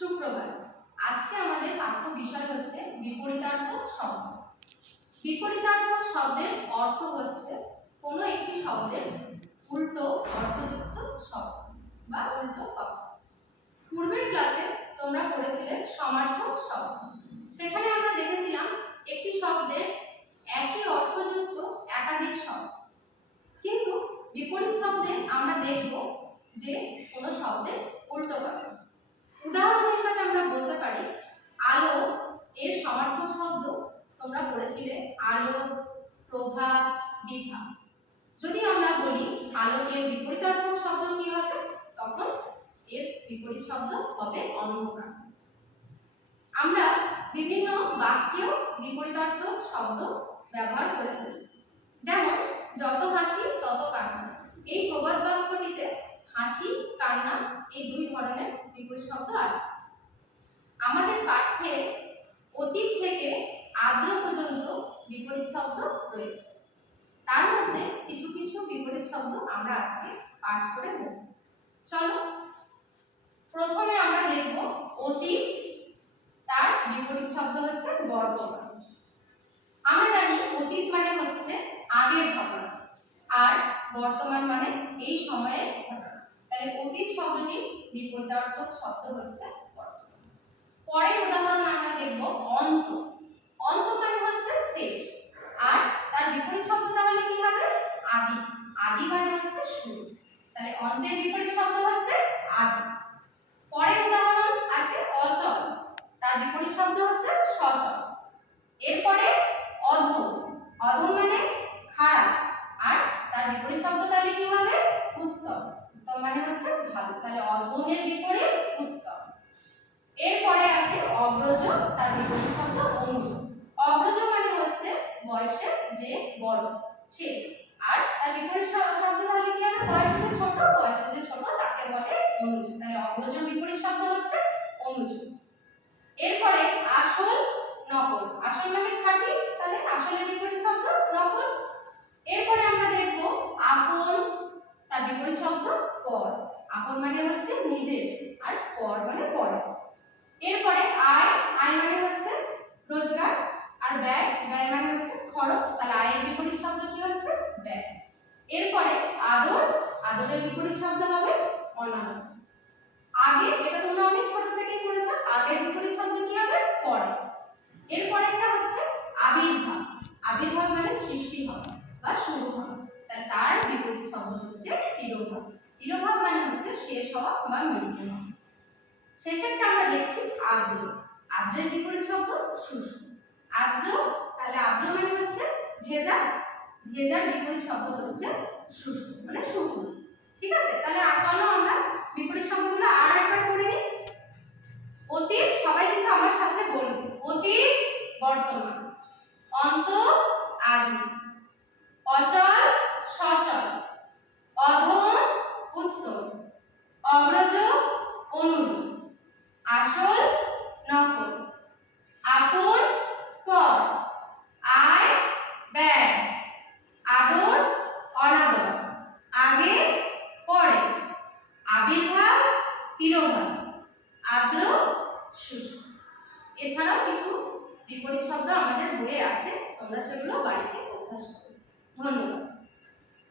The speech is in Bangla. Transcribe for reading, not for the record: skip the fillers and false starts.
সুপ্রভাত। আজকে আমাদের পাঠ্য বিষয় হচ্ছে বিপরীতার্থক শব্দ। বিপরীতার্থক শব্দের অর্থ হচ্ছে কোনো একটি শব্দের উল্টো অর্থযুক্ত শব্দ বা উল্টো কথা। পূর্বের ক্লাসে তোমরা পড়েছিলে সমার্থক শব্দ। সেখানে আমরা দেখেছিলাম একটি শব্দের একই অর্থযুক্ত একাধিক শব্দ, কিন্তু বিপরীত শব্দে আমরা দেখব যে কোনো শব্দের উল্টো কথা। উদাহরণ হিসেবে আমরা বলতে পারি আলো এর সমার্থক শব্দ তোমরা পড়েছিলে আলো, প্রভা, বিভা। যদি আমরা বলি আলোকের বিপরীতার্থক শব্দ কি হবে, তখন এর বিপরীত শব্দ হবে অন্ধকার। আমরা বিভিন্ন বাক্যেও বিপরীতার্থক শব্দ ব্যবহার করে থাকি, যেমন যত হাসি তত কান্না। এই প্রবাদ বাক্যটিতে হাসি, কান্না এই দুই ধরনের বিপরীত শব্দ আছে। আমাদের পাঠ্যে অতীত থেকে আদ্র পর্যন্ত বিপরীত শব্দ রয়েছে। তার মধ্যে কিছু কিছু বিপরীত শব্দ আমরা আজকে পাঠ করে নেব। চলো, প্রথমে আমরা দেখব অতীত, তার বিপরীত শব্দ হচ্ছে বর্তমান। আমরা জানি অতীত মানে হচ্ছে আগের ঘটনা, আর বর্তমান মানে এই সময়ের ঘটনা। তাহলে অতীত শব্দটির বিপরীতার্থক শব্দ হচ্ছে বর্তমান। পরের উদাহরণ আমরা দেখব অন্ত। অন্ত মানে হচ্ছে শেষ, আর তার বিপরীত শব্দ তাহলে কি হবে? আদি। আদি মানে হচ্ছে শুরু। তাহলে অন্তের বিপরীত শব্দ হচ্ছে আদি। পরের উদাহরণ আছে অচল, তার বিপরীত শব্দ হচ্ছে সচল। এরপরে অধম। অধম মানে খারাপ, আর তার বিপরীত শব্দ তাহলে কি হবে? উত্তম। উত্তম মানে হচ্ছে ভালো। তাহলে অধমের বিপরীত উত্তম। এরপরে আছে অগ্রজ, তার বিপরীত শব্দ অনুজ। অগ্রজ মানে হচ্ছে বয়সে যে বড় সে, আর তার বিপরীত শব্দ তাহলে কি হবে? বয়সে যে ছোট, বয়সে যে ছোট তাকে বলে অনুজ। তাহলে অগ্রজের বিপরীত শব্দ হচ্ছে অনুজ। এরপরে আসল, নকল। আসল মানে খাঁটি, তাহলে আসলের বিপরীত শব্দ নকল। এরপরে আমরা দেখব আপন, তার বিপরীত শব্দ পর। আপন মানে হচ্ছে নিজের, আর পর মানে পরে। এরপরে আয়, আয় মানে হচ্ছে রোজগার, আর ব্যয়, ব্যয় মানে হচ্ছে খরচ। তাহলে আয়ের বিপরীত শব্দ কি হচ্ছে? ব্যয়। এরপরে আদর, আদরের বিপরীত শব্দ হবে অনাদর। আগে, এটা তোমরা অনেক ছোট থেকেই পড়েছো, আগের বিপরীত শব্দ কি হবে? পরে। এরপরেরটা হচ্ছে আবির্ভাব। আবির্ভাব মানে সৃষ্টি হওয়া বা শুরু হওয়া। তাহলে তার বিপরীত শব্দ হচ্ছে তিরোভাব। তিরোভাব মানে হচ্ছে শেষ হওয়া বা মৃত্যু হওয়া। শেষেরটা আমরা দেখছি আর্দ্র। আর্দ্রের বিপরীত শব্দ শুষ্ক। আর্দ্র, তাহলে আর্দ্র মানে হচ্ছে ভেজা, ভেজার বিপরীত শব্দ হচ্ছে শুষ্ক মানে শুকনো। ঠিক আছে, তাহলে চলো আমরা